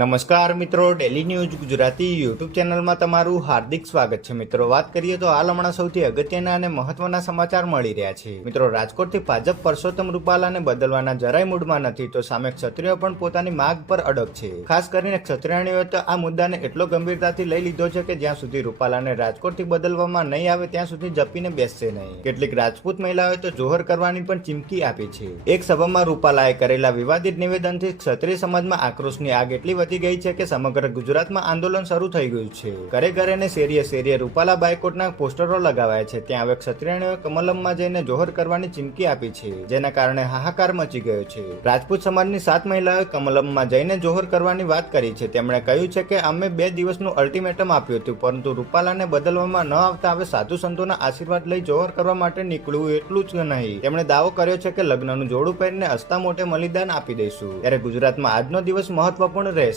નમસ્કાર મિત્રો, daily news Gujarati YouTube ચેનલમાં તમારું હાર્દિક સ્વાગત છે. મિત્રો, વાત કરીએ તો હાલ હમણાં સૌથી અગત્યના અને મહત્વના સમાચાર મળી રહ્યા છે. મિત્રો, રાજકોટથી ભાજપ પરસોત્તમ રૂપાલાને બદલવાના જરાય મૂડમાં નથી, તો સામે ક્ષત્રિયો પણ પોતાની માગ પર અડગ છે. ખાસ કરીને ક્ષત્રિયોએ તો આ મુદ્દાને એટલો ગંભીરતાથી લઈ લીધો છે કે જ્યાં સુધી રૂપાલાને રાજકોટથી બદલવામાં નહીં આવે ત્યાં સુધી જપીને બેસશે નહીં. કેટલીક રાજપૂત મહિલાઓએ તો જોહર કરવાની પણ ચીમકી આપી છે. એક સભામાં રૂપાલાએ કરેલા વિવાદિત નિવેદનથી ક્ષત્રિય સમાજમાં આક્રોશની આગ એટલી વધી ગઈ છે કે સમગ્ર ગુજરાતમાં આંદોલન શરૂ થઈ ગયું છે. ઘરે ઘરે ને શેરીએ શેરીએ રૂપાલા બાયકોટના પોસ્ટરો લગાવાયા છે. ત્યાં હવે ક્ષત્રિયોએ કમલમમાં જઈને જોહર કરવાની ચીમકી આપી છે, જેના કારણે હાહાકાર મચી ગયો છે. રાજપૂત સમાજની 7 મહિલાઓએ કમલમમાં જઈને જોહર કરવાની વાત કરી છે. તેમણે કહ્યું છે કે અમે 2 દિવસનું અલ્ટિમેટમ આપ્યું હતું, પરંતુ રૂપાલાને બદલવામાં ન આવતા હવે સાધુ સંતોના આશીર્વાદ લઈ જોહર કરવા માટે નીકળવું એટલું જ નહીં. તેમણે દાવો કર્યો છે કે લગ્નનું જોડું પહેરીને હસતા મોઢે બલિદાન આપી દઈશું. ત્યારે ગુજરાતમાં આજનો દિવસ મહત્વપૂર્ણ રહેશે.